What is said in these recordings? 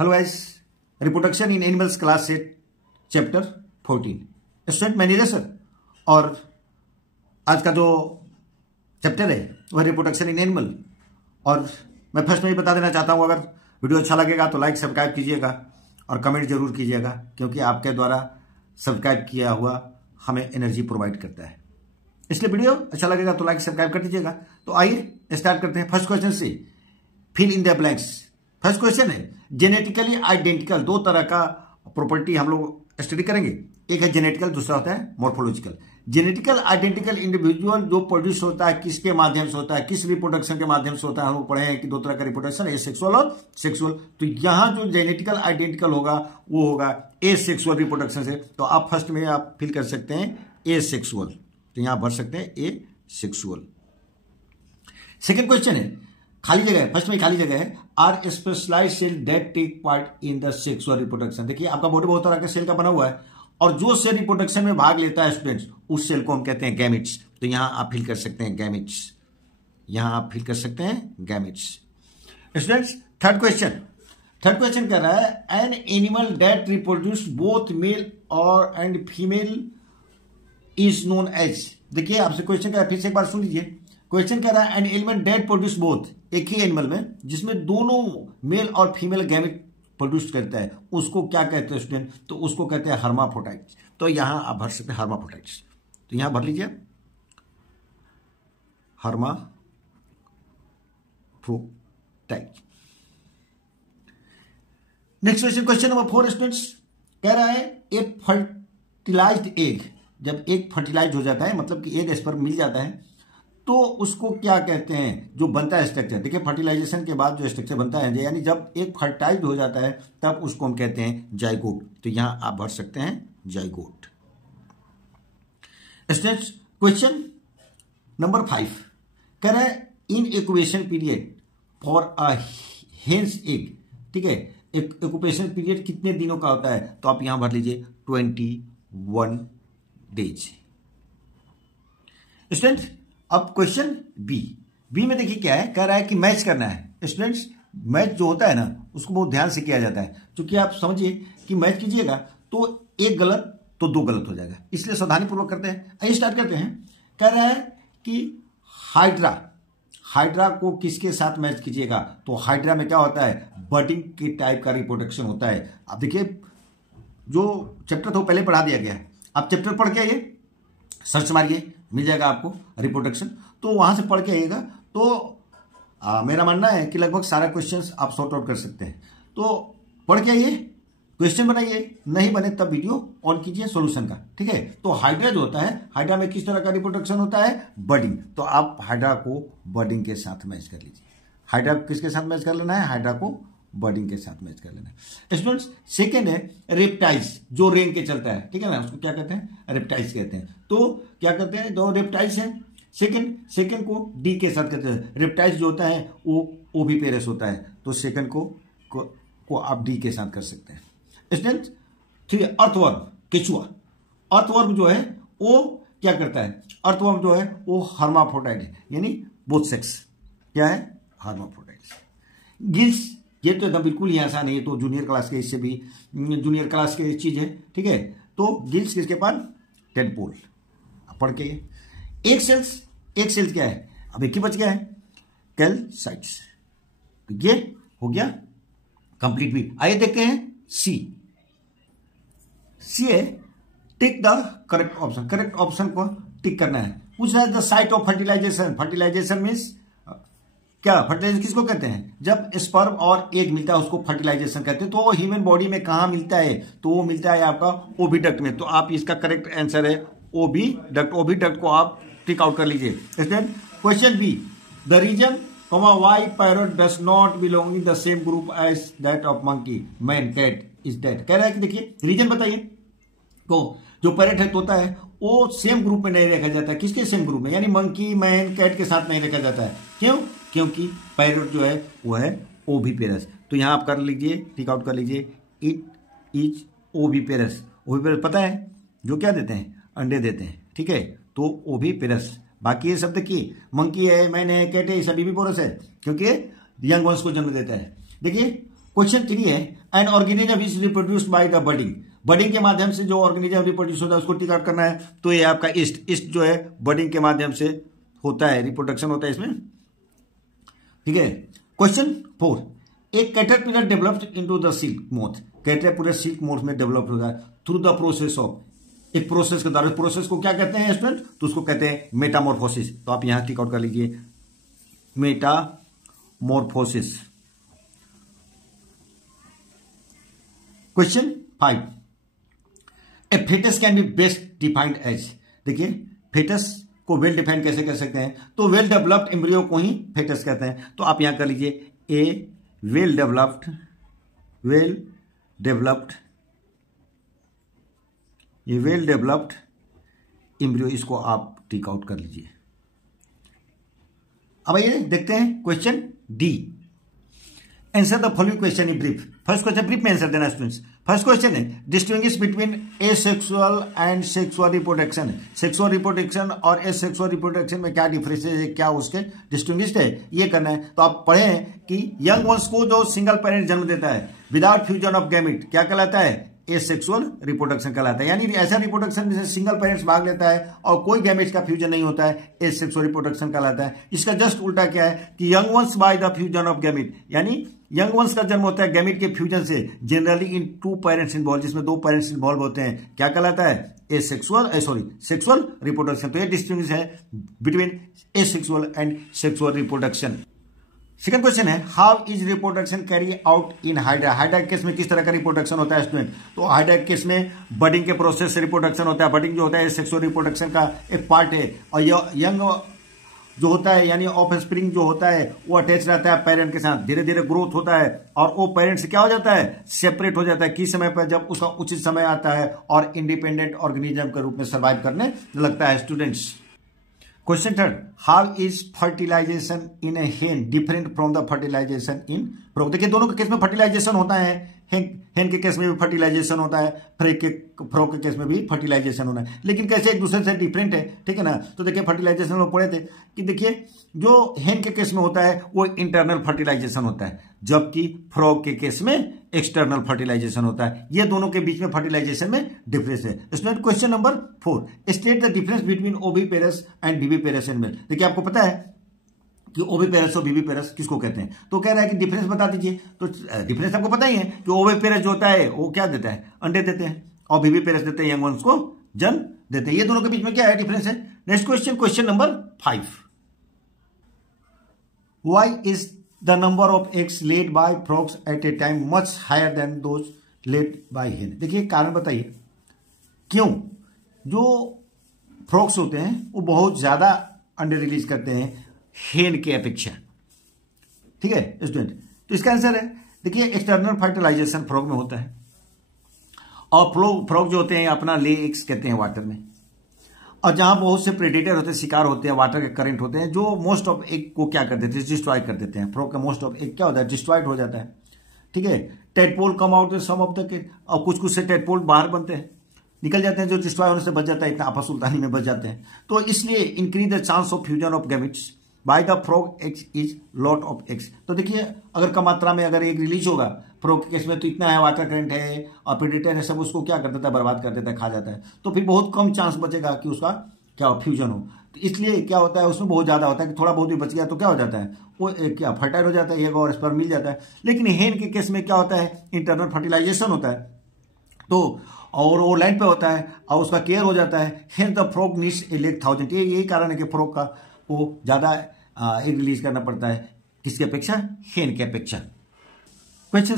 Hello guys, reproduction in animals class से chapter 14 student manager sir. और आज का जो चैप्टर है वह रिप्रोडक्शन इन एनिमल। और मैं फर्स्ट में ही बता देना चाहता हूं, अगर वीडियो अच्छा लगेगा तो लाइक सब्सक्राइब कीजिएगा और कमेंट जरूर कीजिएगा, क्योंकि आपके द्वारा सब्सक्राइब किया हुआ हमें एनर्जी प्रोवाइड करता है। इसलिए वीडियो अच्छा लगेगा तो लाइक सब्सक्राइब कर दीजिएगा। तो आइए स्टार्ट करते हैं फर्स्ट क्वेश्चन से। Fill in the blanks. First question है जेनेटिकली आइडेंटिकल। दो तरह का प्रॉपर्टी हम लोग स्टडी करेंगे, एक है जेनेटिकल, दूसरा होता है मॉर्फोलॉजिकल। जेनेटिकल आइडेंटिकल इंडिविजुअल जो प्रोड्यूस होता है किसके माध्यम से होता है, किस रिप्रोडक्शन के माध्यम से होता है। हम लोग पढ़े हैं कि दो तरह का रिप्रोडक्शन, एसेक्सुअल और सेक्सुअल। तो यहां जो जेनेटिकल आइडेंटिकल होगा वो होगा एसेक्सुअल रिप्रोडक्शन से। तो आप फर्स्ट में आप फिल कर सकते हैं एसेक्सुअल, तो यहां भर सकते हैं एसेक्सुअल। सेकेंड क्वेश्चन है खाली जगह है, फर्स्ट में खाली जगह है। Are specialised cell that take part in the sexual reproduction. देखिए आपका बॉडी बहुत तरह के सेल का बना हुआ है, और जो सेल रिप्रोडक्शन में भाग लेता है स्टूडेंट्स, उस सेल को हम कहते हैं गैमेट्स। तो यहां आप फिल कर सकते हैं गैमेट्स, यहां आप फिल कर सकते हैं गैमेट्स। स्टूडेंट्स थर्ड क्वेश्चन कह रहा है an animal that reproduce both male और and female is known as. देखिए आपसे क्वेश्चन कह रहा है, फिर से एक बार सुन लीजिए। क्वेश्चन कह रहा है an animal that produce both, एक ही एनिमल में जिसमें दोनों मेल और फीमेल गैमेट प्रोड्यूस करता है, उसको क्या कहते हैं स्टूडेंट? तो उसको कहते हैं हर्माफ्रोडाइट्स। तो यहां आप भर सकते हैं हर्माफ्रोडाइट्स, तो यहां भर लीजिए hermaphrodite. Next question number 4 students कह रहा है एक फर्टिलाइज्ड एग, जब एग फर्टिलाइज हो जाता है मतलब कि एग स्पर्म मिल जाता है, तो उसको क्या कहते हैं जो बनता है स्ट्रक्चर। देखिए फर्टिलाइजेशन के बाद जो स्ट्रक्चर बनता है, यानी जब एक फर्टाइल्ड हो जाता है तब उसको हम कहते हैं जाइगोट। तो यहां आप भर सकते हैं जाइगोट। स्टूडेंट्स क्वेश्चन नंबर 5 कह रहा है in incubation period for a hens egg. ठीक है, इंक्यूबेशन पीरियड कितने दिनों का होता है? तो आप यहां भर लीजिए 21 डेज। स्टूडेंट्स अब क्वेश्चन बी में देखिए क्या है, कह रहा है कि मैच करना है। स्टूडेंट्स मैच जो होता है ना उसको बहुत ध्यान से किया जाता है, क्योंकि आप समझिए कि मैच कीजिएगा तो एक गलत तो दो गलत हो जाएगा, इसलिए सावधानी पूर्वक करते हैं। आइए स्टार्ट करते हैं। कह रहा है कि हाइड्रा को किसके साथ मैच कीजिएगा? तो हाइड्रा में क्या होता है, बर्डिंग के टाइप का रिप्रोडक्शन होता है। अब देखिए जो चैप्टर था वो पहले पढ़ा दिया गया है, आप चैप्टर पढ़ के आइए, सर्च मारिए मिल जाएगा आपको रिप्रोडक्शन, तो वहां से पढ़ के आइएगा। तो मेरा मानना है कि लगभग सारा क्वेश्चंस आप सॉर्ट आउट कर सकते हैं। तो पढ़ के आइए, क्वेश्चन बनाइए, नहीं बने तब वीडियो ऑन कीजिए सॉल्यूशन का। ठीक है, तो हाइड्रा जो होता है, हाइड्रा में किस तरह का रिप्रोडक्शन होता है, बर्डिंग। तो आप हाइड्रा को बर्डिंग के साथ मैच कर लीजिए। हाइड्रा किसके साथ मैच कर लेना है? हाइड्रा को बर्डिंग के साथ मैच कर लेना है। स्टूडेंट्स सेकेंड है रेप्टाइल्स, जो रेंग के चलता है, ठीक है ना, उसको क्या कहते हैं? रेप्टाइल्स कहते हैं। तो क्या कहते हैं, दो रेप्टाइल्स हैं। सेकेंड को डी के साथ कहते हैं। रेप्टाइल्स जो होता है वो ओविपेरस होता है, तो सेकेंड को आप डी के साथ कर सकते हैं। स्टूडेंट्स ठीक है, अर्थवर्म, केचुआ। अर्थवर्म जो है वो क्या करता है? अर्थवर्म जो है वो हर्माफ्रोडाइट है, यानी बोथ सेक्स क्या है, हर्माफ्रोडाइट। गिल्स, ये तो एकदम बिल्कुल ही आसान है, ये तो जूनियर क्लास के, इससे भी जूनियर क्लास की चीज है। ठीक है, तो गिल्स किसके पास? टेडपोल। पढ़ के एक सेल्स क्या है? अब एक ही बच गया है, कैलसाइट्स। तो ये हो गया कंप्लीट भी। आइए देखते हैं सी है tick the correct option. Correct option को टिक करना है। पूछ रहा है the site of fertilisation. Fertilisation means क्या? फर्टिलाइजेशन किसको कहते हैं? जब स्पर्म और एग मिलता है उसको फर्टिलाइजेशन कहते हैं। तो वो ह्यूमन बॉडी में कहां मिलता है? तो वो मिलता है आपका ओविडक्ट में। तो आप इसका करेक्ट आंसर है ओविडक्ट। ओविडक्ट को आप टिक आउट कर लीजिए। Question B the reason why parrot does not belong in the same group as that of monkey man cat is that. कह रहा है कि देखिए रीजन बताइए। तो जो पैरट है, तोता है, वो सेम ग्रुप में नहीं रखा जाता है। किसके सेम ग्रुप में? यानी मंकी मैन कैट के साथ नहीं रखा जाता है। क्यों? क्योंकि पैरट जो है वो है ओविपेरस। तो यहां आप कर लीजिए, टिक आउट कर लीजिए, इट इज ओविपेरस। ओविपेरस पता है जो क्या देते हैं? अंडे देते हैं। ठीक है, तो ओविपेरस। बाकी ये शब्द की मंकी है, मैन है, कैट है, सभी भी पोरस है, क्योंकि यंग वंश को जन्म देता है। देखिए क्वेश्चन 3 है and organism is reproduced by the budding, budding के माध्यम से जो ऑर्गेनिज्म रिप्रोड्यूस होता है उसको टिक आउट करना है। तो ये आपका ईस्ट जो है बडिंग के माध्यम से होता है, रिप्रोडक्शन होता है इसमें, ठीक है। क्वेश्चन 4, एक caterpillar developed into the silk moth, caterpillar silk moth में डेवलप होता है थ्रू द प्रोसेस ऑफ, एक प्रोसेस के द्वारा, प्रोसेस को क्या कहते हैं स्टूडेंट, तो उसको कहते हैं मेटामॉर्फोसिस। तो आप यहां टिक आउट कर लीजिए metamorphosis. Question 5, a foetus can be best defined as, देखिए फेटस को वेल डिफाइंड कैसे कर सकते हैं, तो वेल डेवलप्ड एम्ब्रियो को ही फेटस कहते हैं। तो आप यहां कर लीजिए ए वेल डेवलप्ड, ये वेल डेवलप्ड एम्ब्रियो, इसको आप टिक आउट कर लीजिए। अब आइए देखते हैं question D, answer the following question in brief. First question brief में आंसर देना स्टूडेंट्स। फर्स्ट क्वेश्चन है distinguish between asexual and sexual reproduction, sexual reproduction और एसेक्सुअल रिप्रोडक्शन में क्या डिफरेंस है, क्या उसके डिस्टिंग्विश्ड है, ये करना है। तो आप पढ़ें कि यंग वंस को जो सिंगल पेरेंट जन्म देता है विदाउट फ्यूजन ऑफ गैमेट क्या कहलाता है, एसेक्सुअल रिप्रोडक्शन कहलाता है। यानी ऐसा रिप्रोडक्शन जिसमें सिंगल पेरेंट्स भाग लेता है और कोई गैमेट्स का फ्यूजन नहीं होता है, एसेक्सुअल रिप्रोडक्शन कहलाता है। इसका जस्ट उल्टा क्या है कि young ones by the fusion of gamete, यानी यंग वंस का जन्म होता है गैमेट के फ्यूजन से, जनरली इन 2 पेरेंट्स इन्वॉल्व, जिसमें 2 पेरेंट्स इन्वॉल्व होते हैं, क्या कहलाता है, सेक्सुअल रिप्रोडक्शन। तो ये डिस्टिंग्विश है between asexual and sexual reproduction. Second question है how is reproduction carry out in hydra, hydra case में किस तरह का रिप्रोडक्शन होता है स्टूडेंट। तो हाइड्रा केस में बडिंग के प्रोसेस से रिप्रोडक्शन होता है, बडिंग जो होता है सेक्सुअल रिप्रोडक्शन का एक पार्ट है, और यंग जो होता है यानी ऑफ स्प्रिंग जो होता है वो अटैच रहता है पेरेंट के साथ, धीरे धीरे ग्रोथ होता है और वो पेरेंट से क्या हो जाता है, सेपरेट हो जाता है। किस समय पर, जब उसका उचित समय आता है और इंडिपेंडेंट ऑर्गेनिज्म के रूप में सर्वाइव करने लगता है students. Question third, how is fertilization in a hen different from the fertilization in frog. देखिए दोनों के केस में फर्टिलाइजेशन होता है, हेन के केस में भी फर्टिलाइजेशन होता है, फ्रॉग के केस में भी फर्टिलाइजेशन होना है, लेकिन कैसे एक दूसरे से डिफरेंट है, ठीक है ना। तो देखिए फर्टिलाइजेशन में पढ़े थे कि देखिए जो हेन के केस में होता है वो इंटरनल फर्टिलाइजेशन होता है, जबकि फ्रॉग के केस में एक्सटर्नल फर्टिलाइजेशन होता है। ये दोनों के बीच में फर्टिलाइजेशन में डिफरेंस है student. Question number 4, state the difference between oviparous and viviparous animal. देखिए आपको पता है कि ओविपेरस और विविपेरस किसको कहते हैं, तो कह रहा है कि डिफरेंस बता दीजिए। तो डिफरेंस आपको पता ही है कि ओविपेरस जो होता है वो क्या देता है, अंडे देते हैं, और विविपेरस देते हैं यंग वंस को जन्म देते हैं। ये दोनों के बीच में क्या है, डिफरेंस है। Next question, question number 5, why is the number of eggs laid by frogs at a time much higher than those laid by hen. देखिए कारण बताइए क्यों जो फ्रॉग्स होते हैं वो बहुत ज्यादा अंडे रिलीज करते हैं हेन के अपेक्षा, ठीक है स्टूडेंट। तो इसका आंसर है देखिए एक्सटर्नल फर्टिलाइजेशन फ्रॉग में होता है, और फ्रॉग जो होते हैं अपना ले एग्स कहते हैं वाटर में, और जहां बहुत से प्रेडेटर होते हैं, शिकार होते हैं, वाटर के करंट होते हैं, जो मोस्ट ऑफ एग को क्या कर देते हैं, डिस्ट्रॉय कर देते हैं। फ्रॉग का मोस्ट ऑफ एग क्या होता है, डिस्ट्रॉयड हो जाता है, ठीक है। Tadpole come out some of the, और कुछ कुछ से टेडपोल बाहर बनते हैं, निकल जाते हैं, जो डिस्ट्रॉय होने से बच जाता है, इतना आपस सुल्तानी में बच जाते हैं। तो इसलिए increase the chance of fusion of gametes by the frog eggs is lot of eggs. तो देखिए अगर कम मात्रा में अगर एग रिलीज होगा फ्रॉग के केस में, तो इतना है, वाटर करंट है और प्रेडेटर है, सब उसको क्या कर देता है, बर्बाद कर देता है, खा जाता है। तो फिर बहुत कम चांस बचेगा कि उसका क्या फ्यूजन हो। तो इसलिए क्या होता है उसमें बहुत ज्यादा होता है कि थोड़ा बहुत भी बच गया तो क्या हो जाता है, वो क्या फर्टाइल हो जाता है, एग और स्पर्म मिल जाता है। लेकिन हेन के केस में क्या होता है, इंटरनल फर्टिलाइजेशन होता है, तो और वो लाइन पे होता है और उसका केयर हो जाता है। हेन the frog needs a leg 1000। यही कारण है कि फ्रॉग का वो ज्यादा एग रिलीज करना पड़ता है, किसकी अपेक्षा, हेन की अपेक्षा। क्वेश्चन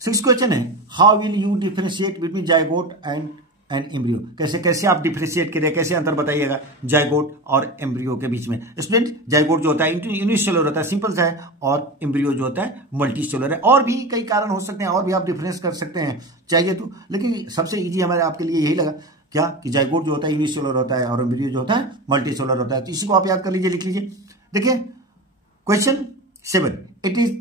6 क्वेश्चन है how will you differentiate between zygote and embryo. कैसे कैसे आप डिफरेंशिएट करिए, कैसे अंतर बताइएगा जायगोट और एम्ब्रियो के बीच में। स्टूडेंट जायगोट जो होता है यूनिसेलुलर होता है, सिंपल सा है, और एम्ब्रियो जो होता है मल्टीसेलुलर है। और भी कई कारण हो सकते हैं, और भी आप डिफरेंस कर सकते हैं चाहिए तो, लेकिन सबसे इजी हमारे आपके लिए यही लगा क्या कि जायगोट जो होता है यूनिसेलुलर होता है और एम्ब्रियो जो होता है मल्टीसेलुलर होता है। तो इसी को आप याद कर लीजिए, लिख लीजिए। देखिए question 7, it is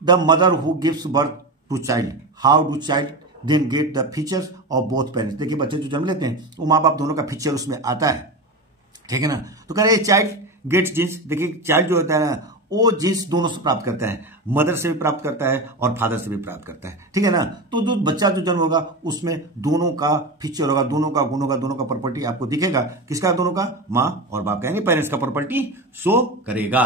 the mother who gives birth to child, how do child then get the features of both parents. देखिए बच्चे जो जन्म लेते हैं वो माँ बाप दोनों का फीचर उसमें आता है, ठीक है ना। तो कह रहे चाइल्ड गेट्स जीन्स। देखिए चाइल्ड जो होता है ना वो जीन्स दोनों से प्राप्त करता है, मदर से भी प्राप्त करता है और फादर से भी प्राप्त करता है, ठीक है ना। तो जो बच्चा जो जन्म होगा उसमें दोनों का फीचर होगा, दोनों का गुण होगा, दोनों का प्रॉपर्टी आपको दिखेगा। किसका? दोनों का, माँ और बाप का, यानी पेरेंट्स का प्रॉपर्टी शो करेगा।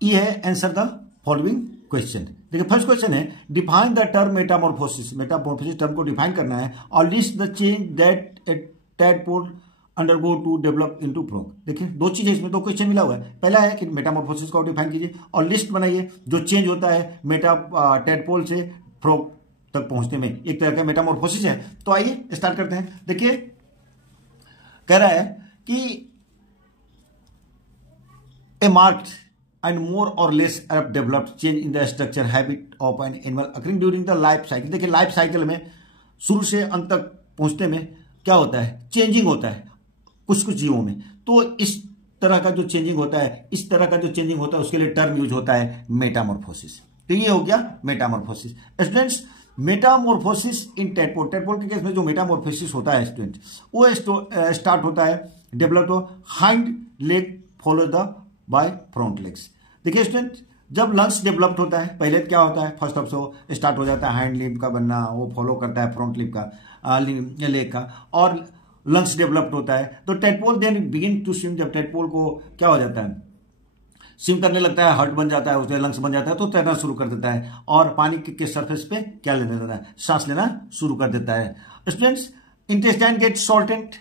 ये है आंसर द फॉलोइंग क्वेश्चन। देखिए फर्स्ट क्वेश्चन है define the term metamorphosis. Metamorphosis term को डिफाइन करना है और list the change that a tadpole undergo to develop into frog. देखिए दो चीजें इसमें, दो क्वेश्चन मिला हुआ है। पहला है कि मेटामॉर्फोसिस को डिफाइन कीजिए और लिस्ट बनाइए जो चेंज होता है टैडपोल से फ्रॉग तक पहुंचने में, एक तरह का मेटामॉर्फोसिस है। तो आइए स्टार्ट करते हैं। देखिए कह रहा है कि ए marked and more or less developed change in the structure habit of an animal occurring during the life cycle। देखिए लाइफ साइकिल में शुरू से अंत तक पहुंचने में क्या होता है? चेंजिंग होता है कुछ कुछ जीवों में। तो इस तरह का जो चेंजिंग होता है, इस तरह का जो चेंजिंग होता है उसके लिए टर्म यूज होता है मेटामॉर्फोसिस। तो ये हो गया मेटामॉर्फोसिस। स्टूडेंट्स मेटामॉर्फोसिस इन टैडपोल, टैडपोल के केस में जो मेटामॉर्फोसिस होता है स्टूडेंट, वो स्टार्ट होता है डेवलप हो hind leg follow the by front legs. देखिए स्टूडेंट जब लंग्स डेवलप्ड होता है पहले क्या होता है? फर्स्ट ऑफ सो स्टार्ट हो जाता है हाइंड लिम्ब का बनना, वो फॉलो करता है फ्रंट लिम्ब का, लेग का, और लंग्स डेवलप्ड होता है। तो tadpole then begin to swim. जब टैडपोल को क्या हो जाता है? स्विम करने लगता है, हार्ट बन जाता है, उसके लंग्स बन जाता है, तो तैरना शुरू कर देता है और पानी के सरफेस पे क्या लेने देता है? सांस लेना शुरू कर देता है। Students intestine get shortened.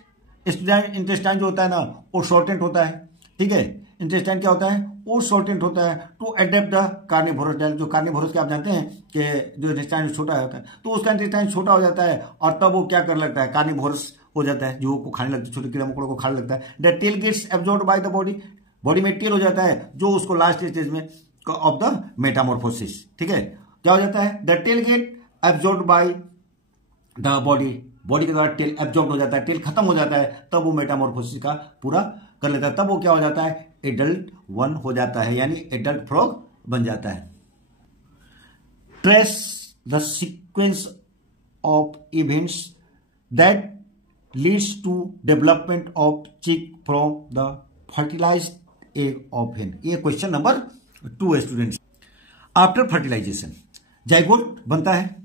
Intestine जो होता है ना वो शॉर्टेंट होता है, ठीक है। इंटेस्टाइन क्या होता है? वो शॉर्टेंट होता है to adapt the carnivorous diet. जो कार्निवोरस के आप जानते हैं कि जो इंटेस्टाइन छोटा होता है तो उसका इंटेस्टाइन छोटा हो जाता है और तब वो क्या कर लगता है? कार्निवोरस हो जाता है, जो को खाने लगता है, छोटे कीड़ा मकोड़ों को खाने लगता है। The tail gets absorbed by the body. Body में टेल हो जाता है जो उसको लास्ट स्टेज में ऑफ द मेटामॉर्फोसिस, ठीक है। क्या हो जाता है? The tail get absorbed by the body. Body के द्वारा टेल एब्जॉर्ब हो जाता है, टेल खत्म हो जाता है, तब वो मेटामॉर्फोसिस का पूरा कर लेता है। तब वो क्या हो जाता है? एडल्ट वन हो जाता है, यानी एडल्ट फ्रॉग बन जाता है। Trace the sequence of events that leads to development of chick from the fertilized egg of hen. ये क्वेश्चन नंबर 2 है स्टूडेंट्स। आफ्टर फर्टिलाइजेशन जाइगोट बनता है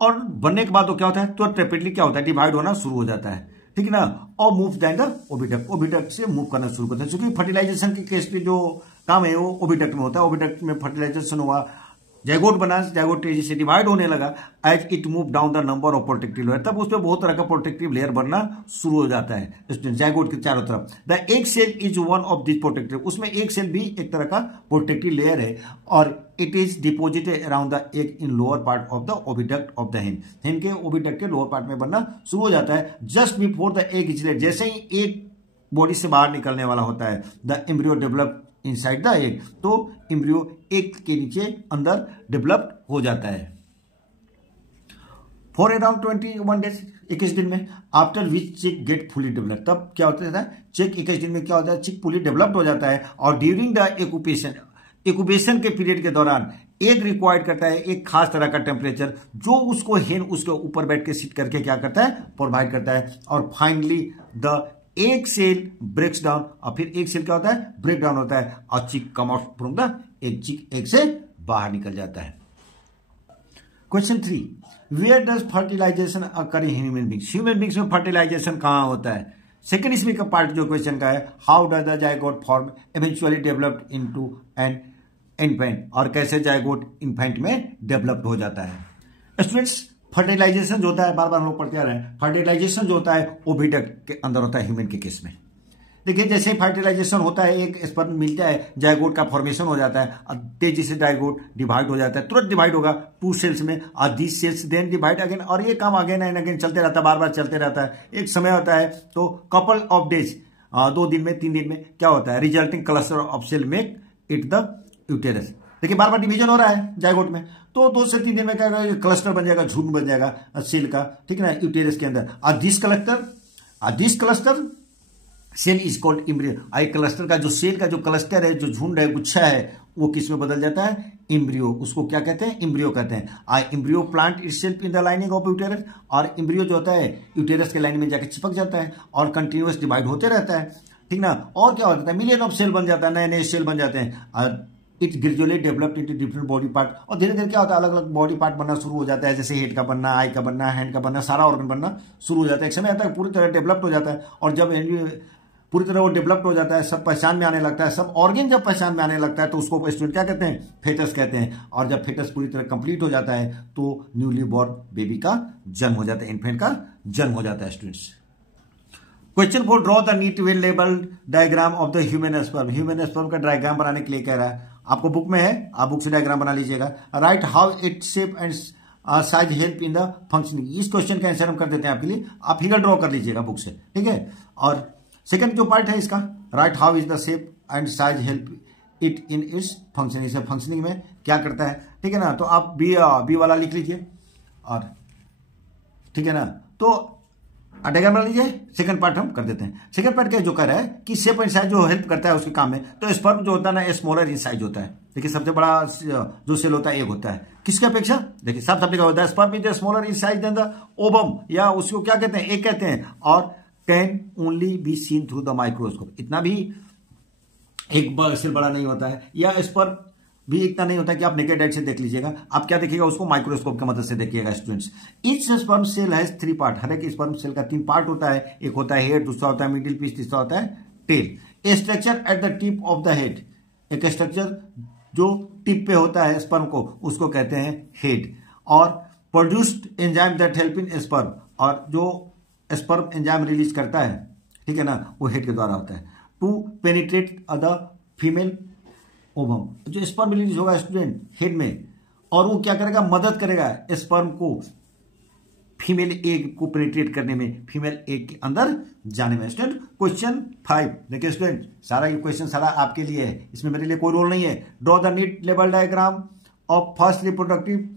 और बनने के बाद वो क्या होता है? तुरंत रैपिडली क्या होता है? डिवाइड होना शुरू हो जाता है, ठीक है ना। और मूव जाएगा ओविडक्ट, ओविडक्ट से मूव करना शुरू करता है। क्योंकि फर्टिलाइजेशन के केस पे जो काम है वो ओविडक्ट में होता है। ओविडक्ट में फर्टिलाइजेशन हुआ, जाइगोट बना, जाइगोट तेजी से डिवाइड होने लगा। As it move down the number of protective layer, तब उसमें बहुत तरह का प्रोटेक्टिव लेयर बनना शुरू हो जाता है जाइगोट के चारों तरफ। The egg cell is one of this protective. उसमें एग सेल भी एक तरह का प्रोटेक्टिव लेयर है और it is deposited around the egg in lower part of the oviduct of the hen. Hen के ओविडक्ट के लोअर पार्ट में बनना शुरू हो जाता है। Just before the egg is laid, जैसे ही एग बॉडी से बाहर निकलने वाला होता है, the embryo develop inside the egg. तो एम्ब्रियो एग के नीचे अंदर डेवलप हो जाता है फॉर अराउंड 21 डेज, 21 दिन में। आफ्टर विच चिक गेट फुली डेवलप, तब क्या होता है? चिक 21 दिन में क्या होता है? चिक फुली डेवलप्ड हो जाता है। और ड्यूरिंग द एक्यूपेशन के पीरियड के दौरान एग रिक्वायर्ड करता है एक खास तरह का टेम्परेचर जो उसको हेन उसके ऊपर बैठ के सिट करके क्या करता है? प्रोवाइड करता है। और फाइनली द एक सेल ब्रेक्स डाउन, और फिर एक सेल क्या होता है? ब्रेक डाउन होता है और chick come out from the egg, chick egg से बाहर निकल जाता है। Question 3, where does fertilisation occur in human beings. Human beings में फर्टिलाइजेशन कहां होता है? सेकेंड इसमें का पार्ट जो क्वेश्चन का है, how does the zygote form eventually developed into an infant, और कैसे जाइगोट इन्फेंट में डेवलप्ड हो जाता है। स्टूडेंट्स फर्टिलाइजेशन जो होता है, बार बार हम लोग पढ़ते आ रहे हैं, फर्टिलाइजेशन जो होता है ओविडक्ट के अंदर होता है ह्यूमन के केस में। देखिए जैसे फर्टिलाइजेशन होता है, एक स्पर्म मिलता है, जाइगोट का फॉर्मेशन हो जाता है, तेजी से जाइगोट डिवाइड हो जाता है, तुरंत डिवाइड होगा 2 सेल्स में, और this cells then divide again, और ये काम अगेन एंड अगेन चलते रहता है, बार बार चलते रहता है। एक समय होता है तो कपल ऑफ डेज, 2 दिन में 3 दिन में क्या होता है? Resulting cluster of cell make it the uterus. देखिए बार बार डिवीजन हो रहा है जाइगोट में, तो 2 से 3 दिन में क्या होगा? क्लस्टर बन जाएगा, झुंड बन जाएगा सेल का, ठीक है ना, यूटेरस के अंदर। और this cluster cell is called embryo. आई क्लस्टर का जो सेल का जो क्लस्टर है, जो झुंड है, गुच्छा है, वो किस में बदल जाता है? एम्ब्रियो। उसको क्या कहते हैं? एम्ब्रियो कहते हैं। I embryo plant itself in the lining of uterus, और एम्ब्रियो जो होता है यूटेरस के लाइन में जाकर चिपक जाता है और कंटिन्यूअस डिवाइड होते रहता है। ठीक ना। और क्या हो जाता है, मिलियन ऑफ सेल बन जाता है, नए नए सेल बन जाते हैं। It gradually developed into different body part, और धीरे धीरे क्या होता है, अलग अलग बॉडी पार्ट बनना शुरू हो जाता है, जैसे हेड का बनना, आई का बनना, हैंड का बनना, सारा ऑर्गन बनना शुरू हो जाता है। एक समय आता है पूरी तरह डेवलप्ड हो जाता है, और जब पूरी तरह वो डेवलप्ड हो जाता है, सब पहचान में आने लगता है, सब ऑर्गन जब पहचान में आने लगता है तो उसको स्टूडेंट क्या कहते हैं, फेटस कहते हैं। और जब फेटस पूरी तरह कंप्लीट हो जाता है तो न्यूली बॉर्न बेबी का जन्म हो जाता है, इन्फेंट का जन्म हो जाता है students. Question 4, draw the neat well labelled diagram of the human sperm. Human sperm का डायग्राम बनाने के लिए कह रहा है, आपको बुक में है, आप बुक से डायग्राम बना लीजिएगा। Right how it shape and size help in the functioning. इस क्वेश्चन का आंसर हम कर देते हैं आपके लिए, आप फिगर ड्रॉ कर लीजिएगा बुक से, ठीक है। और सेकंड जो पार्ट है इसका, right how is the shape and size help it in its functioning, इसे फंक्शनिंग में क्या करता है, ठीक है ना। तो आप बी वाला लिख लीजिए, और ठीक है ना, तो डायग्राम बना लीजिए। सेकंड पार्ट हम कर देते हैं। सेकंड पार्ट क्या जो कह रहा है कि शेप एंड साइज जो हेल्प करता है उसके काम में, तो स्पर्म जो होता है ना स्मॉलर इन साइज होता है। देखिए सबसे बड़ा जो सेल होता है एक होता है, किसके अपेक्षा, देखिए सब लिखा होता है, sperm is smaller in size than the ovum, या उसको क्या कहते हैं, एक कहते हैं, और can only be seen through the microscope. इतना भी एक सेल बड़ा नहीं होता है, या स्पर्म भी इतना नहीं होता कि आप नेकेड आइज से देख लीजिएगा, आप क्या देखिएगा उसको माइक्रोस्कोप की मदद से देखिएगा students. Each sperm cell has 3 part, हर एक स्पर्म सेल का 3 पार्ट होता है, एक होता है हेड, दूसरा होता है मिडिल पीस, तीसरा होता है tail. A structure at the tip of the head, एक स्ट्रक्चर जो टिप पे होता है स्पर्म को, उसको कहते हैं हेड। और produced enzyme that help in sperm, और जो स्पर्म एंजाइम रिलीज करता है, ठीक है ना, वो हेड के द्वारा होता है। To penetrate the female ovum, जो स्पर्म रिलीज होगा स्टूडेंट हेड में, और वो क्या करेगा, मदद करेगा स्पर्म को फीमेल एग को पेनिट्रेट करने में, फीमेल एग के अंदर जाने में। स्टूडेंट क्वेश्चन 5 देखिए स्टूडेंट, सारा ये क्वेश्चन सारा आपके लिए है, इसमें मेरे लिए कोई रोल नहीं है। Draw the neat label diagram of first reproductive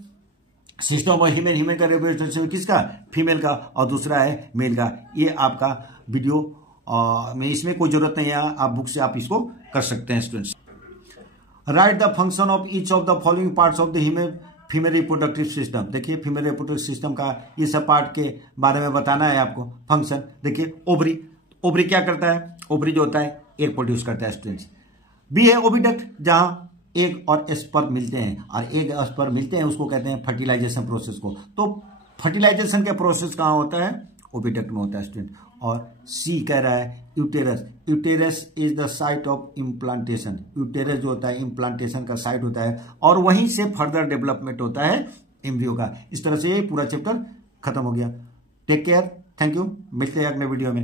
system of human, human का रिप्रोडक्टिव किसका, फीमेल का, और दूसरा है मेल का। ये आपका वीडियो में इसमें कोई जरूरत नहीं है, आप बुक से आप इसको कर सकते हैं students. Right the function of each of the following parts of the female reproductive system. देखिए फीमेल रिप्रोडक्टिव सिस्टम का ये सब पार्ट के बारे में बताना है आपको। फंक्शन देखिए, ओवरी, ओवरी क्या करता है, ओवरी जो होता है एग प्रोड्यूस करता है स्टूडेंट्स। बी है ओविडक्ट, जहां एग और स्पर्म मिलते हैं, और एग और स्पर्म मिलते हैं उसको कहते हैं फर्टिलाइजेशन प्रोसेस को। तो फर्टिलाइजेशन का प्रोसेस कहाँ होता है, ओविडक्ट में होता है स्टूडेंट। और सी कह रहा है uterus, uterus is the site of implantation, uterus जो होता है इम्प्लांटेशन का साइट होता है, और वहीं से फर्दर डेवलपमेंट होता है एम्ब्रियो का। इस तरह से ये पूरा चैप्टर खत्म हो गया। टेक केयर, थैंक यू, मिलते हैं अगले वीडियो में।